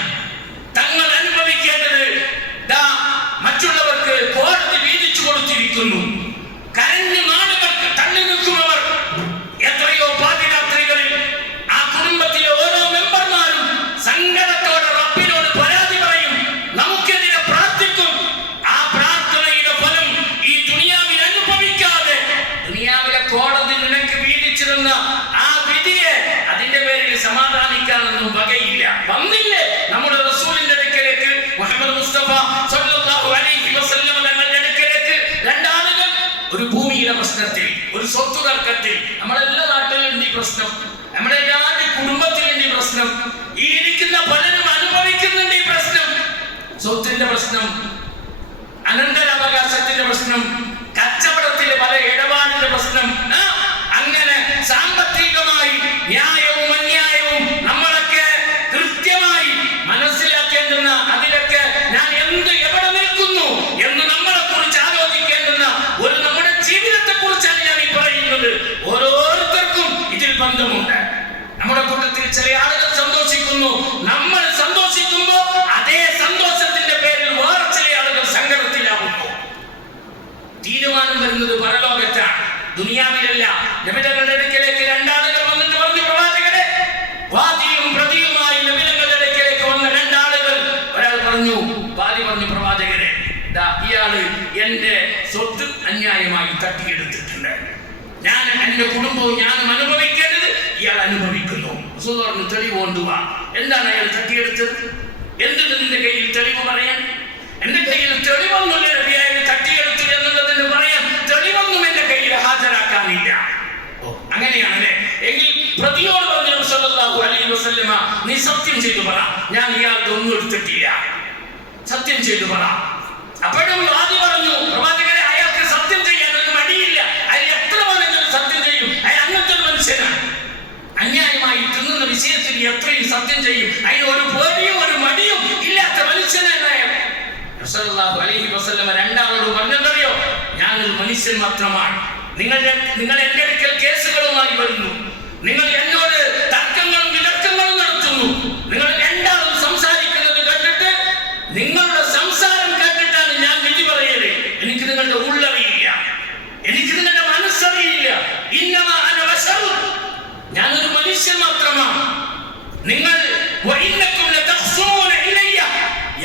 തങ്ങൾ അനുഭവിക്കേണ്ടത് മറ്റുള്ളവർക്ക് കോടതി വീതിച്ചു കൊടുത്തിരിക്കുന്നു. കരഞ്ഞു നാളുകൾക്ക് തള്ളി നിൽക്കുന്നവർ എത്രയോ പാതിരാത്രികളിൽ ആ കുടുംബത്തിലെ ഓരോ മെമ്പർമാരും സങ്കടത്തോടെ റബ്ബിനോട് പരാതി പറയും, നമുക്കെതിരെ പ്രാർത്ഥിക്കും. ആ പ്രാർത്ഥനയുടെ ഫലം ഈ ദുനിയാവിൽ അനുഭവിക്കാതെ ദുനിയാവിലെ കോടതി നിനക്ക് വീതിച്ചിരുന്ന ആ വിധിയെ അതിന്റെ പേരിൽ സമാധാനിക്കാനൊന്നും വകയില്ല. വന്നില്ലേ നമ്മുടെ റസൂലിന്റെ അടുക്കലേക്ക്, മുഹമ്മദ് മുസ്തഫ സ്വല്ലല്ലാഹു അലൈഹി വസല്ലം തങ്ങളുടെ അടുക്കലേക്ക് രണ്ടാളുകൾ ഒരു ഭൂമിയുടെ പ്രശ്നത്തിൽ, ഒരു സ്വത്ത് തർക്കത്തിൽ, നമ്മളെല്ലാ നാട്ടിലുണ്ട് ഈ പ്രശ്നം, നമ്മുടെ എല്ലാ കുടുംബത്തിലുണ്ട് ഈ പ്രശ്നം, ഈ ഇരിക്കുന്ന പലരും അനുഭവിക്കുന്നുണ്ട് ഈ പ്രശ്നം. സ്വത്തിന്റെ പ്രശ്നം, അനന്തരാവകാശത്തിന്റെ പ്രശ്നം, കച്ചവടത്തിലെ പല ഇടപാടിന്റെ പ്രശ്നം, അങ്ങനെ സാമ്പത്തികമായി ന്യായവും അന്യായവും നമ്മളൊക്കെ കൃത്യമായി മനസ്സിലാക്കേണ്ടുന്ന, അതിലൊക്കെ ഇയാള് എന്റെ സ്വത്ത് അന്യായമായി തട്ടിയെടുത്തിട്ടുണ്ട്, ഞാൻ എന്റെ കുടുംബവും ഞാനും അനുഭവിക്കേണ്ടത് ഇയാൾ അനുഭവിക്കുന്നു. തെളിവ് കൊണ്ടുവാ. എന്താണ് അയാൾ തട്ടിയെടുത്തത്? എന്തിന് നിന്റെ കയ്യിൽ തെളിവ് പറയാൻ? എന്റെ കയ്യിൽ തെളിവൊന്നുമില്ല. അയാൾ തട്ടിയെടുത്തു എന്നുള്ളതിന് പറയാൻ തെളിവൊന്നും എന്റെ കയ്യിൽ ഹാജരാക്കാനില്ല. അങ്ങനെയാണല്ലേ? എങ്കിൽ പ്രതിയോട് പറഞ്ഞു സല്ലല്ലാഹു അലൈഹി വസല്ലമ, നീ സത്യം ചെയ്തു പറ, ഞാൻ ഇയാൾക്ക് ഒന്നും എടുത്തിട്ടില്ല, സത്യം ചെയ്തു പറ. അപ്പോഴും വാദി പറഞ്ഞു, പ്രവാചകരെ, അയാൾക്ക് സത്യം ചെയ്യാൻ ഒരു മടിയില്ല, അയാൾ എത്ര വേണമെങ്കിലും സത്യം ചെയ്യും, അയാൾ അങ്ങനത്തെ ഒരു മനുഷ്യനാണ്. അന്യായമായി തിന്നുന്ന വിഷയത്തിൽ എത്രയും സത്യം ചെയ്യും, അതിന് ഒരു പേടിയും ഒരു മടിയും ഇല്ലാത്ത മനുഷ്യനാണ് അയാൾ. സല്ലല്ലാഹു അലൈഹി വസല്ലമ രണ്ടാളോട് പറഞ്ഞതറിയോ, ഞാനൊരു മനുഷ്യൻ മാത്രമാണ്, നിങ്ങൾ എന്റെ അടുക്കൽ കേസുകളുമായി വരുന്നു, നിങ്ങൾ എന്നോട് തർക്കങ്ങളും വിതർക്കങ്ങളും നടത്തുന്നു, നിങ്ങൾ രണ്ടാളും സംസാരിക്കുന്നത് കേട്ടിട്ട് നിങ്ങളുടെ സംസാരം കേട്ടിട്ടാണ് ഞാൻ വിധി പറയല്. എനിക്ക് നിങ്ങളുടെ ഉള്ളറിയില്ല, എനിക്ക് നിങ്ങളുടെ മനസ്സറിയില്ല. ഞാനൊരു മനുഷ്യൻ മാത്രമാണ്. നിങ്ങൾ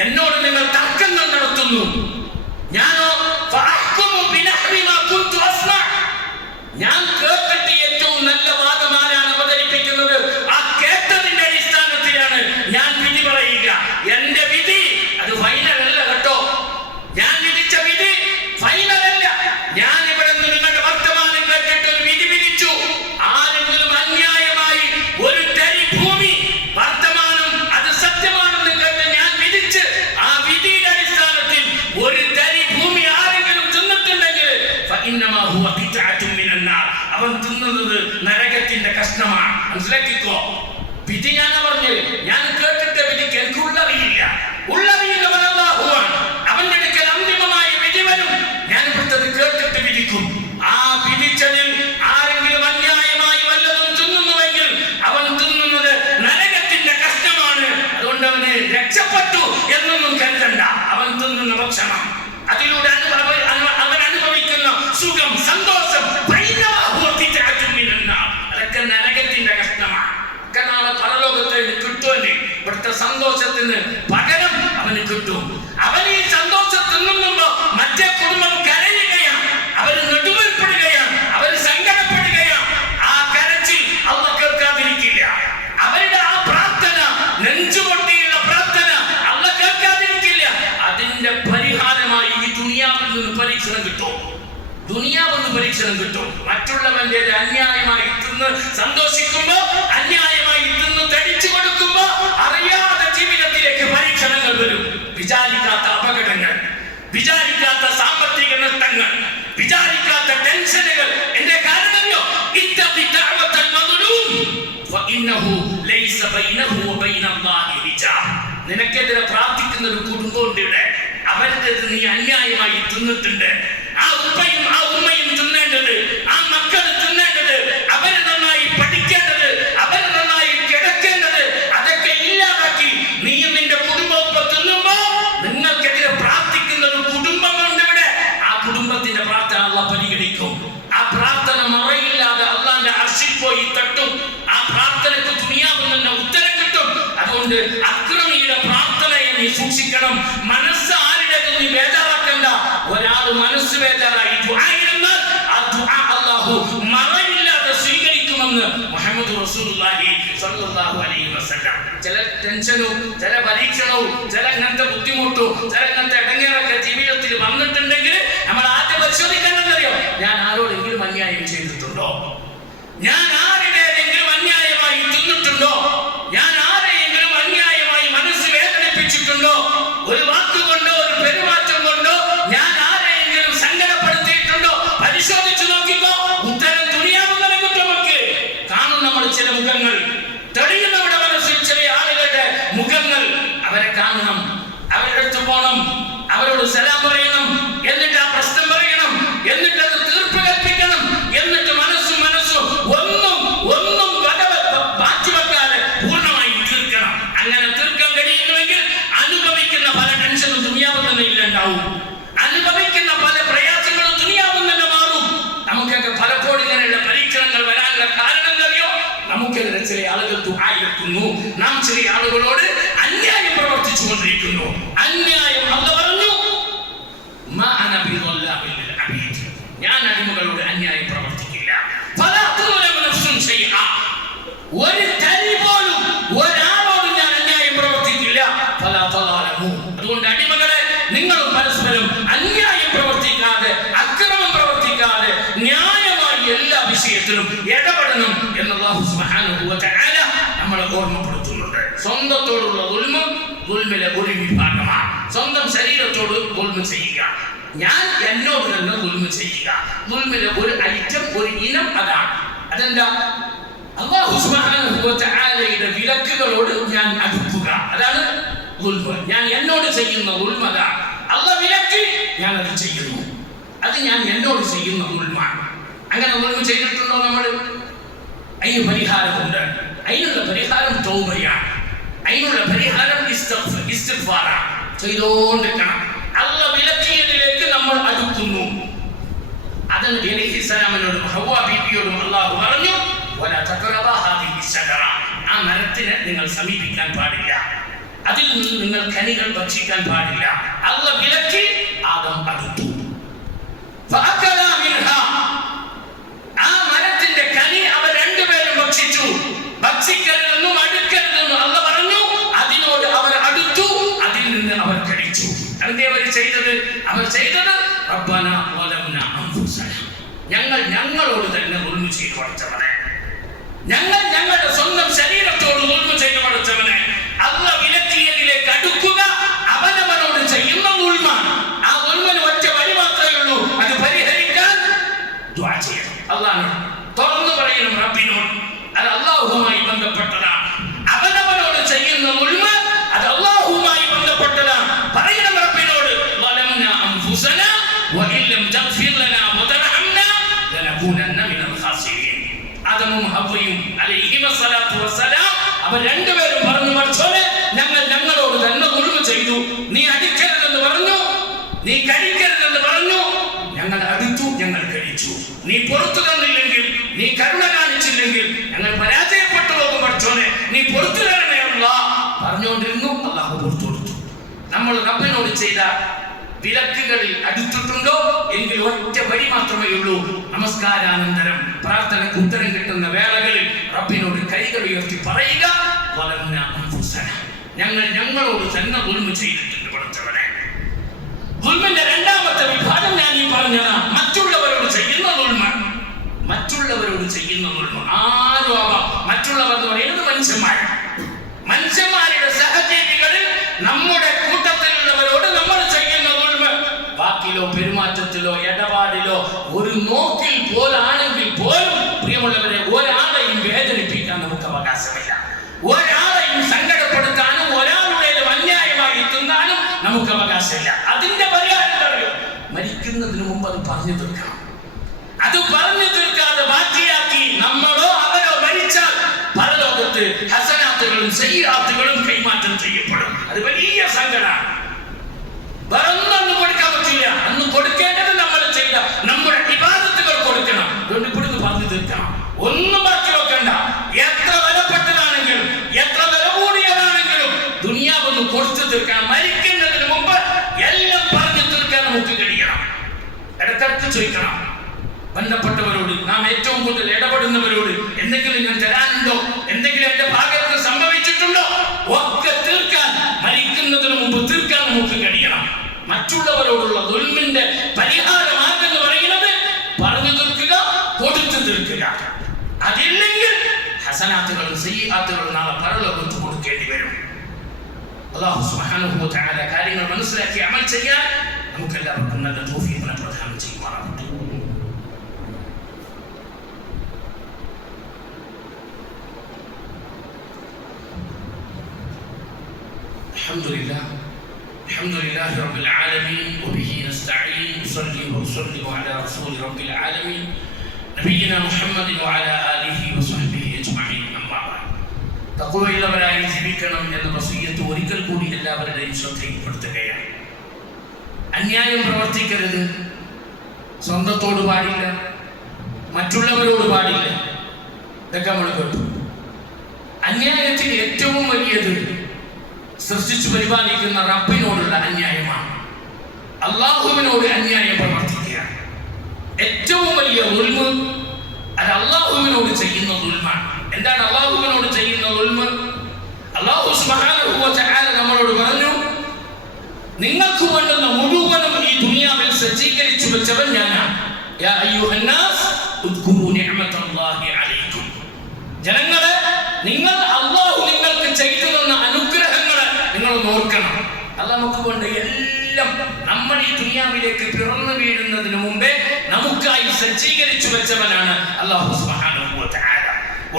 എന്നോട് നിങ്ങൾ തർക്കങ്ങൾ നടത്തുന്നു, ഞാനോ ഞാൻ കേട്ടിട്ട് ഏറ്റവും നല്ല വാദമാരാണ് അവതരിപ്പിക്കുന്നത്, ആ കേട്ടതിന്റെ അടിസ്ഥാനത്തിലാണ് ഞാൻ വിധി പറയുക. എന്റെ വിധി അത് ഫൈനലല്ല കേട്ടോ, ഞാൻ വിധിച്ച വിധി ഫൈനലല്ല. ഞാൻ ഇവിടെ നിന്ന് നിങ്ങളുടെ വർത്തമാനം കേട്ടിട്ട് ഒരു വിധി വിധിച്ചു. ആരെങ്കിലും അന്യായമായി ഒരു തരി ഭൂമി വർത്തമാനം അത് സത്യമാണെന്ന് കേട്ട് ഞാൻ വിധിച്ച് ആ വിധിയുടെ അടിസ്ഥാനത്തിൽ ഒരു തരി ഭൂമി ആരെങ്കിലും തിന്നിട്ടുണ്ടെങ്കിൽ അവൻ തിന്നുന്നത് നരകത്തിന്റെ കഷ്ണമാണ്. മനസ്സിലാക്കിക്കോ. വിധി ഞാൻ പറഞ്ഞു, ഞാൻ കേട്ടിട്ട് വിധിക്ക് എനിക്ക് ഉള്ളറിയില്ല. ഉള്ളറിയുന്നവൻ അല്ലാഹുവാണ്. അവന്റെ അടുക്കൽ അന്തിമമായ വിധി വരും. ഞാൻ ഇവിടുത്തത് കേട്ടിട്ട് വിധിക്കും. ആ വിധിച്ചതിൽ ആരെങ്കിലും അന്യായമായി വല്ലതും തിന്നുന്നുവെങ്കിൽ അവൻ തിന്നുന്നത് നരകത്തിന്റെ കഷ്ണമാണ്. അതുകൊണ്ട് അവന് രക്ഷപ്പെട്ടു എന്നൊന്നും കരുതണ്ട. അവൻ തിന്നുന്ന ഭക്ഷണം, അതിലൂടെ അവൻ അനുഭവിക്കുന്ന സുഖം, സന്തോഷം അതൊക്കെ നരകത്തിന്റെ കഷ്ണമാണ്. നാളെ പരലോകത്ത് കിട്ടുമല്ലേ? ഇവിടുത്തെ സന്തോഷത്തിന് പകരം അവന് കിട്ടും. അവൻ ഈ സന്തോഷം തിന്നുമ്പോ മറ്റേ കുടുംബം കരയുകയാണ്, അവര് നെടുവേർപ്പെടുകയാണ്, അവര് സങ്കടപ്പെടുകയാണ്. ആ കരച്ചിൽ അല്ലാഹു കേൾക്കാതിരിക്കില്ല. അവരുടെ ആ പ്രാർത്ഥന, നെഞ്ചുപൊട്ടിയുള്ള പ്രാർത്ഥന അല്ലാഹു കേൾക്കാതിരിക്കില്ല. അതിന്റെ പരിഹാരമായി ഈ ദുനിയാവിൽ നിന്ന് പരീക്ഷണം കിട്ടും. ദുനിയാവെന്ന് പരീക്ഷണം കിട്ടും. മറ്റുള്ളവന്റെ അന്യായമായി തിന്ന് സന്തോഷിക്കുമ്പോ, അന്യായമായി തിന്ന് തടിച്ചു കൊടുക്കുമ്പോ അറിയാതെ ജീവിതത്തിലേക്ക് പരീക്ഷണങ്ങൾ വരും. വിചാരിക്കാത്ത അപകടങ്ങൾ, വിചാരിക്കാത്ത സാമ്പത്തിക നഷ്ടങ്ങൾ, വിചാരിക്കാത്ത ടെൻഷനുകൾ. എന്റെ കാരണമോ നിനക്കെതിരെ പ്രാർത്ഥിക്കുന്ന ഒരു കുടുംബമുണ്ട് ഇവിടെ. അവരുടെ നീ അന്യായമായി തിന്നിട്ടുണ്ട്. ആ ഉപ്പയും ആ ഉമ്മയും തിന്നേണ്ടത്, ആ മക്കൾ തിന്നേണ്ടത്, അവര് നന്നായി പഠിക്കേണ്ടത്, അവര് നന്നായി കിടക്കേണ്ടത്, അതൊക്കെ ഇല്ലാതാക്കി നീയും നിന്റെ കുടുംബവും തിന്നുമ്പോ നിങ്ങൾക്കെതിരെ പ്രാർത്ഥിക്കുന്ന ഒരു കുടുംബമുണ്ട് ഇവിടെ. ആ കുടുംബത്തിന്റെ പ്രാർത്ഥന അല്ലാഹു പരിഗണിക്കും. ആ പ്രാർത്ഥന മറയില്ലാതെ അല്ലാഹുവിന്റെ അർശിൽ പോയി തട്ടും. ആ പ്രാർത്ഥനയ്ക്ക് ദുനിയാവിൽ നിന്ന് ഉത്തരം കിട്ടും. അതുകൊണ്ട് അക്രമിയുടെ പ്രാർത്ഥനയെ നീ സൂക്ഷിക്കണം. മനസ്സ് ആരുടേതും നീ ബേജാറാക്കണ്ട. ഒരാൾ മനസ്സ് ബേജാറായി ദുആയിരുന്നാൽ ആ ദുആ അല്ലാഹു മറയില്ലാതെ സ്വീകരിക്കുമെന്ന് മുഹമ്മദ് റസൂലുള്ളാഹി സ്വല്ലല്ലാഹു അലൈഹി വസല്ലം. ചില ടെൻഷനും ചില പരീക്ഷണവും ചില അങ്ങനത്തെ ബുദ്ധിമുട്ടും ചില അങ്ങനത്തെ ഇടങ്ങേറൊക്കെ ജീവിതത്തിൽ വന്നിട്ടുണ്ടെങ്കിൽ നമ്മൾ ആദ്യം പരിശോധിക്കേണ്ടതറിയോ, ഞാൻ ആരോടെങ്കിലും അന്യായം ചെയ്തിട്ടുണ്ടോ? ഞാൻ ആരുടെയെങ്കിലും അന്യായമായി തിന്നിട്ടുണ്ടോ? ഞാൻ ആരെയെങ്കിലും അന്യായമായി മനസ്സ് വേദനിപ്പിച്ചിട്ടുണ്ടോ? ഒരു വാക്കുകൊണ്ടോ ഒരു പെരുമാറ്റം കൊണ്ടോ ഞാൻ ആരെയെങ്കിലും സങ്കടപ്പെടുത്തിയിട്ടുണ്ടോ? പരിശോധിച്ചു നോക്കിക്കോ. ഉത്തരം ദുനിയാവ് നൽകും. നമുക്ക് കാണും നമ്മൾ ചില മുഖങ്ങൾ, തെളിയും നമ്മുടെ മനസ്സിൽ ചില ആളുകളുടെ മുഖങ്ങൾ. അവരെ കാണണം, അവരുടെ അടുത്ത് പോകണം, അവരോട് സലാം പറയണം, എന്നിട്ട് ആ പ്രശ്നം പറയണം, എന്നിട്ട് അത് തീർപ്പ് കൽപ്പിക്കണം, എന്നിട്ട് മനസ്സും ഒന്നും മാറ്റിവെക്കാതെ പൂർണ്ണമായി തീർക്കണം. അങ്ങനെ തീർക്കാൻ കഴിയുന്നുവെങ്കിൽ അനുഭവിക്കുന്ന പല ടെൻഷനും ദുനിയാവിൽ തന്നെ ഇല്ലാണ്ടാവും. അനുഭവിക്കുന്ന പല പ്രയാസങ്ങളും ദുനിയാവിൽ തന്നെ മാറും. നമുക്കൊക്കെ പലപ്പോഴും ഇങ്ങനെയുള്ള പരീക്ഷണങ്ങൾ വരാനുള്ള കാരണം അറിയോ? നമുക്കെതിരെ ചില ആളുകൾ ദുആയിരക്കുന്നു. നാം ചില ആളുകളോട് അന്യായം പ്രവർത്തിച്ചു കൊണ്ടിരിക്കുന്നു. അന്യായം അല്ലാഹു പറഞ്ഞു, മാ അന ബിദല്ലാമിൽ ലിൽ അബീദ്, ഞാൻ അടിമകളോട് അന്യായം പ്രവർത്തിക്കില്ല. ഫലാ തുലമു നഫ്സുൻ ശൈഅ, ഒരു തരി പോലും ഒരാളോട് ഞാൻ അന്യായം പ്രവർത്തിക്കില്ല. ഫലാ തലാലമു, അതുകൊണ്ട് അടിമകളെ നിങ്ങളും പരസ്പരം അന്യായം പ്രവർത്തിക്കാതെ, അക്രമം പ്രവർത്തിക്കാതെ ന്യായമായി എല്ലാ വിഷയത്തിലും ഇടപെടണം എന്ന് അല്ലാഹു സുബ്ഹാനഹു വ തആല നമ്മളെ ഓർമ്മപ്പെടുത്തുന്നുണ്ട്. സ്വന്തത്തോടുള്ള ദുൽമിലെ ഒരു വിഭാഗമാണ്. സ്വന്തം ശരീരത്തോട് ദുൽമ ചെയ്യുക, ഞാൻ എന്നോട് തന്നെ ദുൽമ ചെയ്യുക. ദുൽമിലെ ഒരു ഐറ്റം, ഒരു ഇനം അതാണ്. അതെന്താ? അല്ലാഹു സുബ്ഹാനഹു വ തആലയുടെ വിലക്കുകളോട് ഞാൻ അടുക്കുക, അതാണ് ദുൽമ. ഞാൻ എന്നോട് ചെയ്യുന്ന ദുൽമ അതാണ്. അല്ലാഹു വിലക്കി ഞാൻ അത് ചെയ്യുന്നു, അത് ഞാൻ എന്നോട് ചെയ്യുന്ന ദുൽമാണ്. അങ്ങനെ ദുൽമ ചെയ്തിട്ടുണ്ടോ നമ്മൾ? അതിന് പരിഹാരമുണ്ട്. അതിനുള്ള പരിഹാരം തൗബയാണ്. അതിനുള്ള പരിഹാരം ഇസ്തിഗ്ഫാറാണ്. ചെയ്തുകൊണ്ടിരിക്കണം. അല്ലാഹു വിലക്കിയതിലേക്ക് നമ്മൾ അടുക്കുന്നു. അതന് നബി അലൈഹിസ്സലാമിനോടും ഹവ്വ ബീവിയോടും അല്ലാഹു പറഞ്ഞു, വലാ തഖറബാ ഹാദിഹി ശജറ, ആ മരത്തിനെ നിങ്ങൾ സമീപിക്കാൻ പാടില്ല, അതിൽ നിന്ന് നിങ്ങൾ കനികൾ ഭക്ഷിക്കാൻ പാടില്ല. അല്ലാഹു വിലക്കി, ആദം അടുത്തു. ഫഅകലാ മിൻഹാ, ആ മരത്തിന്റെ കനി അവർ രണ്ടുപേരും ഭക്ഷിച്ചു. ഭക്ഷിക്കരുതെന്നും അടുക്കരുതെന്നും അല്ലാഹു പറഞ്ഞു. അതിനോട് അവർ അടുത്തു, അതിൽ നിന്ന് അവർ കഴിച്ചു. എന്തേ അവർ ചെയ്തത്? അവർ ചെയ്തത് റബ്ബനാ വലംനാ അൻഫുസനാ, ഞങ്ങളോട് തന്നെ ദുൽമ ചെയ്തു പഠിച്ചവനെ, ഞങ്ങളുടെ സ്വന്തം ശരീരത്തോട് ദുൽമ ചെയ്തു പഠിച്ചവനെ. അല്ലാഹു വിലക്കിയതിലേക്ക് അടുക്കുക അവനവനോട് ചെയ്യുന്ന ദുൽമാണ്. ആ ദുൽമിന് ഒറ്റ വഴി മാത്രമേ ഉള്ളൂ, അത് പരിഹരിക്കാൻ ദുആ ചെയ്യണം. അല്ലാഹുവോട് തുറന്നു പറയണം, റബ്ബിനോട്. അത് അല്ലാഹുവുമായി ബന്ധപ്പെട്ടതാണ്. അവനവനോട് ചെയ്യുന്ന ദുൽമ അത് അല്ലാഹുവുമായി ബന്ധപ്പെട്ടതാണ്. പറയണം റബ്ബിനോട്, വലംനാ അൻഫുസനാ വഇൻ ലം തഗ്ഫിർ ലനാ വതർഹംനാ ലനകൂനന്ന മിനൽ ഖാസിരീൻ. ആദമും ഹവ്വയും അലൈഹിമസ്സലാത്തു വസ്സലാം അവർ രണ്ടുപേരും പറഞ്ഞു, പടച്ചോനെ ഞങ്ങളോട് തന്നെ ദുൽമ ചെയ്തു. നീ അടിക്കരുതെന്ന് പറഞ്ഞു, നീ കഴിക്കരുതെന്ന് പറഞ്ഞു, ഞങ്ങൾ അടുത്തു, ഞങ്ങൾ കഴിച്ചു. നീ പുറത്തു തന്നില്ലെങ്കിൽ, നീ കരുണ കാണിച്ചില്ലെങ്കിൽ ഞങ്ങൾ പരാജയപ്പെട്ടു പോകും. പടച്ചോനെ നീ പുറത്തു തരണേ അല്ലാഹ് പറഞ്ഞുകൊണ്ടിരുന്നു. അല്ലാഹു പുറത്തു കൊടുത്തു. നമ്മൾ റബ്ബിനോട് ചെയ്ത വിലക്കുകളിൽ അടുത്തിട്ടുണ്ടോ എങ്കിൽ ഒറ്റ വഴി മാത്രമേ ഉള്ളൂ. നമസ്കാരാനന്തരം പ്രാർത്ഥനയ്ക്ക് ഉത്തരം കിട്ടുന്ന വേളകളിൽ റബ്ബിനോട് കൈകൾ ഉയർത്തി പറയുക, വലംനാ അൻഫുസനാ, ഞങ്ങളോട് തന്നെ ദുൽമ ചെയ്തിട്ടുണ്ട് പഠിച്ചവനെ. ദുൽമിന്റെ രണ്ടാമത്തെ വിഭാഗം ഞാൻ ഈ പറഞ്ഞതാണ്, മറ്റുള്ളവരോട് ചെയ്യുന്ന ദുൽമ. മറ്റുള്ളവരോട് ചെയ്യുന്ന ദുൽമ ആരും ആവാം. മറ്റുള്ളവർ എന്ന് പറയുന്നത് മനുഷ്യന്മാരുടെ സഹജീവികളിൽ നമ്മുടെ കൂട്ടത്തിലുള്ളവരോട് നമ്മൾ ചെയ്യുന്ന ദുൽമ, വാക്കിലോ പെരുമാറ്റത്തിലോ ഇടപാടിലോ ഒരു നോക്കിൽ പോലാണെങ്കിൽ പോലും പ്രിയമുള്ളവരെ, ഒരാളെയും വേദനിപ്പിക്കാൻ നമുക്ക് അവകാശമില്ല. ഒരാളെയും സങ്കടപ്പെടുത്താനും ഒരാളുടേതും അന്യായമായി തിന്നാനും നമുക്ക് അവകാശമില്ല. അതിന്റെ പരിഹാരം അറിയോ? മരിക്കുന്നതിന് മുമ്പ് അത് പറഞ്ഞു തീർക്കണം. അത് പറഞ്ഞു തീർക്കാതെ ബാക്കിയാക്കി നമ്മളോ അവരോ മരിച്ചാൽ പരലോകത്ത് ഹസനാത്തുകളും സയ്യിആത്തുകളും കൈമാറ്റം ചെയ്യപ്പെടും. അത് വലിയ സങ്കടമാണ്. വേറൊന്നും കൊടുക്കാൻ പറ്റില്ല. അന്ന് കൊടുക്കേണ്ടത് നമ്മൾ ചെയ്ത നമ്മുടെ ഇബാദത്തുകൾ കൊടുക്കണം. അതുകൊണ്ട് ഇവിടുന്ന് പറഞ്ഞു തീർക്കണം. ഒന്നും ബാക്കി വെക്കണ്ട. എത്ര വിലപ്പെട്ടതാണെങ്കിലും എത്ര വില കൂടിയതാണെങ്കിലും ദുനിയാവൊന്ന് കൊടുത്തു തീർക്കണം. മരിക്കുന്നതിന് മുമ്പ് എല്ലാം പറഞ്ഞു തീർക്കാൻ നമുക്ക് കഴിയണം. ഇടയ്ക്കിടയ്ക്ക് ചോദിക്കണം ബന്ധപ്പെട്ടവരോട്, നാം ഏറ്റവും കൂടുതൽ ഇടപെടുന്നവരോട്, എന്തെങ്കിലും ഞാൻ തരാനുണ്ടോ, എന്തെങ്കിലും എന്റെ ഭാഗത്ത് സംഭവിച്ചിട്ടുണ്ടോ, ഒക്കെ തീർക്കാൻ മരിക്കുന്നതിന് മുമ്പ് തീർക്കാൻ നമുക്ക് കഴിയണം. മറ്റുള്ളവരോടുള്ള ദുൽമിന്റെ പരിഹാര മാർഗം എന്ന് പറയുന്നത് പറഞ്ഞു തീർക്കുക, കൊടുത്തു തീർക്കുക. അതില്ലെങ്കിൽ ഹസനാത്തുകളും സയ്യിആത്തുകളും നാളെ പരലോകത്ത് കൊടുക്കേണ്ടി വരും. അല്ലാഹു സുബ്ഹാനഹു വ തആല കാര്യങ്ങൾ മനസ്സിലാക്കി അമൽ ചെയ്യാൻ നമുക്ക് എല്ലാവർക്കും നല്ല തൗഫീഖ് പ്രദാനം ചെയ്യുമാറാകട്ടെ. الحمد لله رب العالمين وبه نستعين نصلي ونسلم على رسول رب العالمين نبينا محمد وعلى آله وصحبه أجمعين. أما بعد, തഖ്വയുള്ളവരായി ജീവിക്കണം എന്ന വസിയ്യത്ത് ഒരിക്കൽ കൂടി എല്ലാവരുടെയും ശ്രദ്ധയിൽപ്പെടുത്തുകയാണ്. അന്യായം പ്രവർത്തിക്കരുത്. സ്വന്തത്തോട് പാടില്ല, മറ്റുള്ളവരോട് പാടില്ല. ഇതൊക്കെ നമ്മൾ കേട്ടു. അന്യായത്തിൽ ഏറ്റവും വലിയത് സൃഷ്ടിച്ചു പരിപാലിക്കുന്ന റബ്ബിനോടുള്ള അന്യായമാണ്. അള്ളാഹുവിനോട് അന്യായം പ്രവർത്തിക്കുക. ഏറ്റവും വലിയ ദുൽമ് അത് അള്ളാഹുവിനോട് ചെയ്യുന്ന ദുൽമാണ്. എന്താണ് അള്ളാഹുവിനോട് ചെയ്യുന്ന ദുൽമ്? അല്ലാഹു സുബ്ഹാനഹു വ തആല നമ്മളോട് പറഞ്ഞു, നിങ്ങൾക്ക് വേണ്ടുന്ന മുഴുവനും ഈ ദുനിയാവിൽ സജ്ജീകരിച്ചു വെച്ചവൻ ഞാനാണ്. യാ അയ്യുഹന്നാസ് ഉദ്കുറു നിഅമതല്ലാഹി അലൈക്കും. ജനങ്ങളെ, നിങ്ങൾ അല്ലാഹു നിങ്ങൾക്ക് ചെയ്തു തന്ന അനുഗ്രഹങ്ങളെ നിങ്ങൾ ഓർക്കണം. അല്ലാഹു നമുക്ക് വേണ്ട എല്ലാം നമ്മൾ ഈ ദുനിയാവിലേക്ക് പിറന്നു വീഴുന്നതിന് മുമ്പേ നമുക്കായി സജ്ജീകരിച്ചു വെച്ചവനാണ് അല്ലാഹു സുബ്ഹാനഹു വ തആല.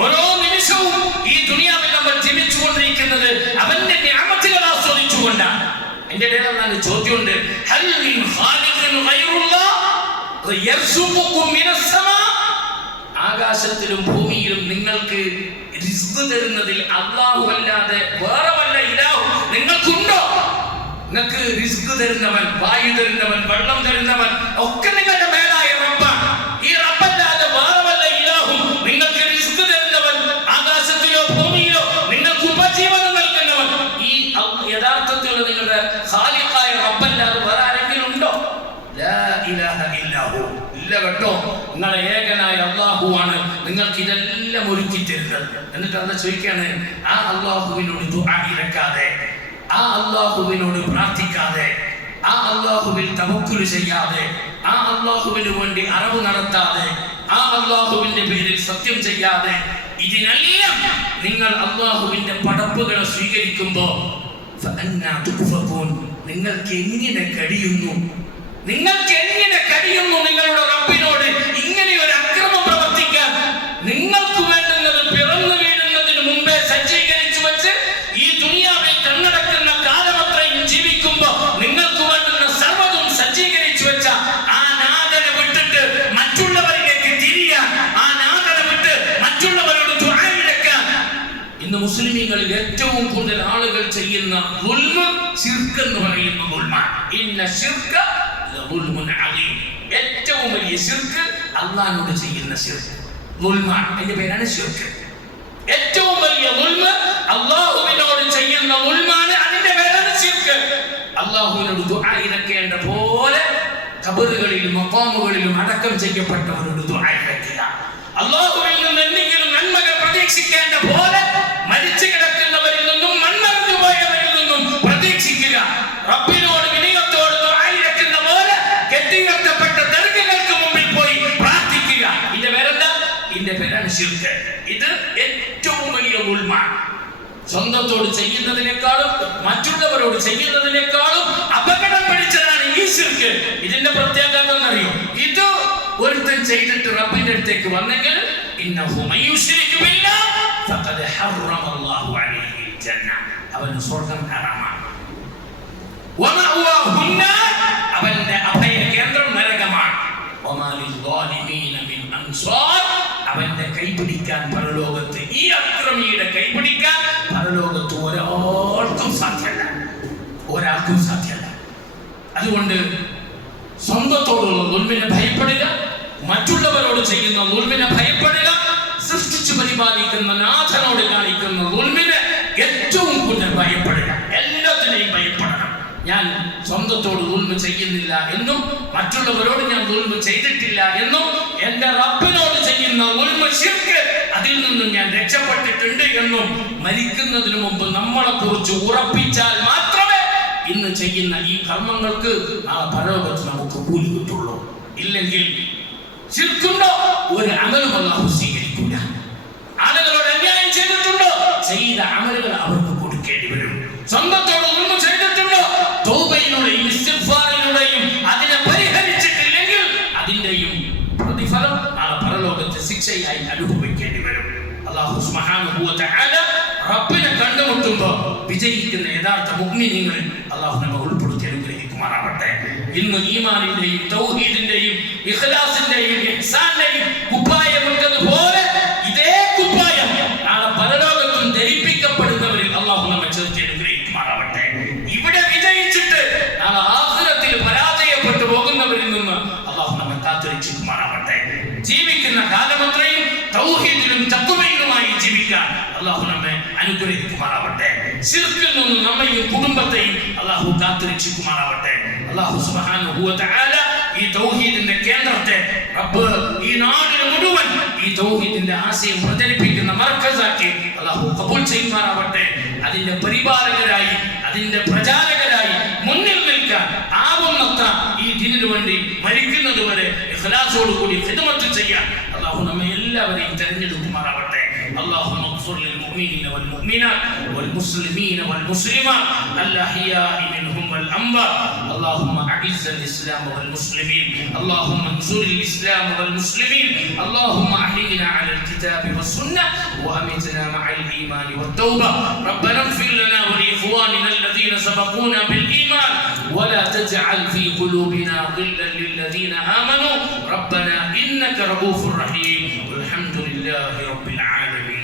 ഓരോ നിമിഷവും ഈ ദുനിയാവിൽ നമ്മൾ ജീവിച്ചുകൊണ്ടിരിക്കുന്നത് അവന്റെ നിഅമത്തുകൾ ആസ്വദിച്ചുകൊണ്ടാണ്. എന്റെ ഇടയിൽ ചോദ്യമുണ്ട്, ഹൽ മിൻ ഖാലിഖിൻ ഗൈറുല്ലാഹ് യർസുഖുകും മിനസ് സമാ. ആകാശത്തിലും ഭൂമിയിലും നിങ്ങൾക്ക് റിസ്ക് തരുന്നതിൽ അല്ലാഹു അല്ലാതെ വേറെ വല്ല ഇലാഹു നിങ്ങൾക്കുണ്ടോ? നിങ്ങൾക്ക് റിസ്ക് തരുന്നവൻ, വായു തരുന്നവൻ, വെള്ളം തരുന്നവൻ ഒക്കെ നിങ്ങളുടെ മേലായ റബ്ബാണ്. ഈ റബ്ബല്ലാതെ വേറെ വല്ല ഇലാഹും നിങ്ങൾക്ക് റിസ്ക് തരുന്നവൻ, ആകാശത്തിലോ ഭൂമിയിലോ നിങ്ങൾക്ക് ഉപജീവനം നൽകുന്നവൻ, ഈ യഥാർത്ഥത്തിലുള്ള നിങ്ങളുടെ ഖാലിഖായ റബ്ബല്ലാതെ വേറെ ആരെങ്കിലും ഉണ്ടോ? ലാ ഇലാഹ ഇല്ലാഹു. ഇല്ല കേട്ടോ, നിങ്ങളെ ഏകനായ അല്ലാഹു ആണ് നിങ്ങൾക്ക് ഇതെല്ലാം ഒരുക്കി തരുന്നത്. എന്നിട്ട് അന്ന് ചോദിക്കാണ്, ആ അല്ലാഹുവിനോട് ദുആ ഇറക്കാതെ, ആ അല്ലാഹുവിനോട് പ്രാർത്ഥിക്കാതെ, ആ അല്ലാഹുവിൽ തവക്കുൽ ചെയ്യാതെ, ആ അല്ലാഹുവിന് വേണ്ടി അറിവ് നടത്താതെ, ആ അല്ലാഹുവിന്റെ പേരിൽ സത്യം ചെയ്യാതെ, ഇതിനെല്ലാം നിങ്ങൾ അല്ലാഹുവിന്റെ പടപ്പുകളെ സ്വീകരിക്കുമ്പോൾ നിങ്ങൾക്ക് എങ്ങനെ കഴിയുന്നു? നിങ്ങൾക്ക് എങ്ങനെ കഴിയുന്നു നിങ്ങളുടെ റബ്ബിനോട് ഇങ്ങനെ ഒരു അക്രമം പ്രവർത്തിക്കാൻ? നിങ്ങൾക്ക് വേണ്ടുന്നത് പിറന്നു വീഴുന്നതിന് മുമ്പേ സജ്ജീകരിച്ചു വെച്ച് ഈ ദുനിയാവിൽ കണ്ണടക്കുന്ന കാലമത്രയും ജീവിക്കുമ്പോ നിങ്ങൾക്ക് വേണ്ടുന്ന സർവ്വതും സജ്ജീകരിച്ചു വെച്ച ആ നാഥനെ വിട്ടിട്ട് മറ്റുള്ളവരിലേക്ക് തിരിയാൻ, ആ നാഥനെ വിട്ട് മറ്റുള്ളവരോട് ദുആ ഇറക്കാൻ ഇന്ന് മുസ്ലിമീങ്ങളിൽ ഏറ്റവും കൂടുതൽ ആളുകൾ ചെയ്യുന്ന ദുൽമ് ശിർക്ക് എന്ന് പറയുന്ന ദുൽമാണ്. ഇന്ന ശിർക ലദുൽമുൻ അദീം. ഏറ്റവും വലിയ ശിർക്ക് അല്ലാഹുവോട് ചെയ്യുന്ന ശിർക്ക് ദുൽമാണ്. അതിന്റെ പേരാണ് ശിർക്ക്. ഏറ്റവും വലിയ ദുൽമ് അല്ലാഹുവിനോട് ചെയ്യുന്ന ദുൽമാണ്. അതിന്റെ പേരാണ് ശിർക്ക്. അല്ലാഹുവിനോട് ദുആ ഇറക്കേണ്ട പോലെ ഖബറുകളിലും മഖാമുകളിലും അടക്കം ചെയ്യപ്പെട്ടവരോട് ദുആ ഇറക്കുക. അല്ലാഹുവിൽ നിന്ന് എന്തെങ്കിലും നന്മകൾ പ്രതീക്ഷിക്കേണ്ട പോലെ മരിച്ചു കിടക്കുന്നവരിൽ നിന്നും മൺമറഞ്ഞു പോയവരിൽ നിന്നും പ്രതീക്ഷിക്കുക. റബ്ബിനോട് വിനയത്തോട് ദുആ ഇറക്കുന്ന പോലെ കെട്ടിയുയർത്തപ്പെട്ട ദർഗകൾക്ക് മുമ്പിൽ പോയി പ്രാർത്ഥിക്കുക. ഇതിന്റെ പേരെന്താ? ഇതിന്റെ പേരാണ് ശിർക്ക്. ഇത് ഏറ്റവും വലിയ ദുൽമാണ്. സ്വന്തത്തോട് ചെയ്യുന്നതിനേക്കാളും മറ്റുള്ളവരോട് ചെയ്യുന്നതിനേക്കാളും അപകടം പിടിച്ചതാണ് ഈ ശിർക്ക്. ഇതിന്റെ പ്രത്യേകത എന്താണെന്നറിയോ? ഇത് ഒരുത്തൻ ചെയ്തിട്ട് റബ്ബിന്റെ അടുത്തേക്ക് വന്നെങ്കിൽ ഇന്നഹു മയുശ്രികു ബില്ലാഹ് ഫഖദ് ഹറമല്ലാഹു അലൈഹിൽ ജന്ന. അവന് സ്വർഗ്ഗം ഹറാമാണ്. വമഅവാഹു അന്നാർ. അവന്റെ അഭയ കേന്ദ്രം നരകമാണ്. വമാ ലിസ്സാലിമീന മിൻ അൻസാർ. അവന്റെ കൈപിടിക്കാൻ പരലോകത്ത്, ഈ അക്രമിയുടെ കൈപിടിക്കാൻ പരലോകത്ത് ഒരാൾക്കും സാധ്യമല്ല. ഒരാൾക്കും സാധ്യമല്ല. അതുകൊണ്ട് സ്വന്തത്തോടുള്ള ദുൽമിനെ ഭയപ്പെടുക, മറ്റുള്ളവരോട് ചെയ്യുന്ന ദുൽമിനെ ഭയപ്പെടുക, സൃഷ്ടിച്ചു പരിപാലിക്കുന്ന നാഥനോട് കാണിക്കുന്ന ദുൽമിനെ ഏറ്റവും കൂടുതൽ ഭയപ്പെടുക. എല്ലാത്തിനെയും ഭയപ്പെടണം. ഞാൻ സ്വന്തത്തോട് ദുൽമ ചെയ്യുന്നില്ല എന്നും മറ്റുള്ളവരോട് ഞാൻ ദുൽമ ചെയ്തിട്ടില്ല എന്നും എന്റെ റബ്ബിനോട് ചെയ്യുന്ന ദുൽമ ശിർക്ക്, അതിൽ നിന്നും ഞാൻ രക്ഷപ്പെട്ടിട്ടുണ്ട് എന്നും മരിക്കുന്നതിന് മുമ്പ് നമ്മളെ കുറിച്ച് ഉറപ്പിച്ചാൽ മാത്രമേ ഇന്ന് ചെയ്യുന്ന ഈ കർമ്മങ്ങൾക്ക് ആ പരലോകത്ത് നമുക്ക് കൂലി കിട്ടുള്ളൂ. ഇല്ലെങ്കിൽ ശിർക്കുണ്ടോ? ഒരു അമലും അല്ലാഹു സ്വീകരിക്കില്ല. ആളുകളോട് അന്യായം ചെയ്തിട്ടുണ്ടോ? ചെയ്ത അമലുകൾ അവർക്ക് കൊടുക്കേണ്ടി വരും. സ്വന്തത്തോട് ഒന്നും ചെയ്തിട്ടുണ്ടോ? തൗബയിലൂടെയും ഇസ്തിഗ്ഫാറിലൂടെയും അതിനെ പരിഹരിച്ചിട്ടില്ലെങ്കിൽ അതിന്റെയും പ്രതിഫലം ആ പരലോകത്തെ ശിക്ഷയായി അനുഭവിക്കേണ്ടി വരും. അല്ലാഹു സുബ്ഹാനഹു വ തആല റബ്ബിനെ കണ്ടുമുട്ടുമ്പോൾ വിജയിക്കുന്ന യഥാർത്ഥ മുഅ്മിനീങ്ങളിൽ അല്ലാഹു നമ്മെ ഉൾപ്പെടുത്തി അനുഗ്രഹിക്കുമാറാവട്ടെ. ഇന്ന് ഈമാനിന്റെയും തൗഹീദിന്റെയും ഇഖ്ലാസിന്റെയും ഇഹ്സാനിന്റെയും കുപ്പായം ഉള്ളതുപോലെ ഇതേ കുപ്പായം നാളെ പരലോകത്തും ധരിപ്പിക്കപ്പെടുന്നവരിൽ അല്ലാഹു നമ്മെ ചേർത്ത് അനുഗ്രഹിക്കുമാറാവട്ടെ. ഇവിടെ വിജയിച്ചിട്ട് നാളെ ആഖിറത്തിൽ പരാജയപ്പെട്ടു പോകുന്നവരിൽ നിന്ന് അല്ലാഹു നമ്മെ കാത്തുരക്ഷിക്കുമാറാവട്ടെ. ജീവിക്കുന്ന കാലമത്രയും തൗഹീദിലും തഖ്വയിലുമായി ജീവിക്കാൻ അല്ലാഹു നമ്മെ അനുഗ്രഹിക്കുമാറാവട്ടെ. ശിർക്കിൽ നിന്നും നമ്മയും കുടുംബത്തെയും അല്ലാഹു കാത്തുരക്ഷിക്കുമാറാവട്ടെ. അല്ലാഹു സുബ്ഹാനഹു വ തആല ഈ തൗഹീദിന്റെ കേന്ദ്രത്തെ റബ്ബ് ഈ നാടിന് മുഴുവൻ ഈ തൗഹീദിന്റെ ആശയം പ്രചരിപ്പിക്കുന്ന മർക്കസാക്കി അല്ലാഹു ഖബൂൽ ചെയ്യുമാറാവട്ടെ. അതിന്റെ പരിപാലകരായി അതിന്റെ പ്രചാരകരായി മുന്നിൽ നിൽക്കാൻ ആവുന്നത്ര ഈ ദീനിനു വേണ്ടി മരിക്കുന്നത് വരെ ഇഖ്ലാസോട് കൂടി ഖിദ്മത്ത് ചെയ്യാൻ അല്ലാഹു നമ്മെ എല്ലാവരെയും തിരഞ്ഞെടുക്കുമാറാവട്ടെ. اللهم اغفر للمؤمنين والمؤمنات والمسلمين والمسلمات الأحياء منهم والأموات. اللهم أعز الإسلام والمسلمين. اللهم انصر الإسلام والمسلمين. اللهم أحينا على الكتاب والسنة وأمتنا مع الإيمان والتوبة. ربنا اغفر لنا ولإخواننا الذين سبقونا بالإيمان ولا تجعل في قلوبنا غلا للذين آمنوا ربنا إنك رؤوف رحيم. والحمد لله رب العالمين.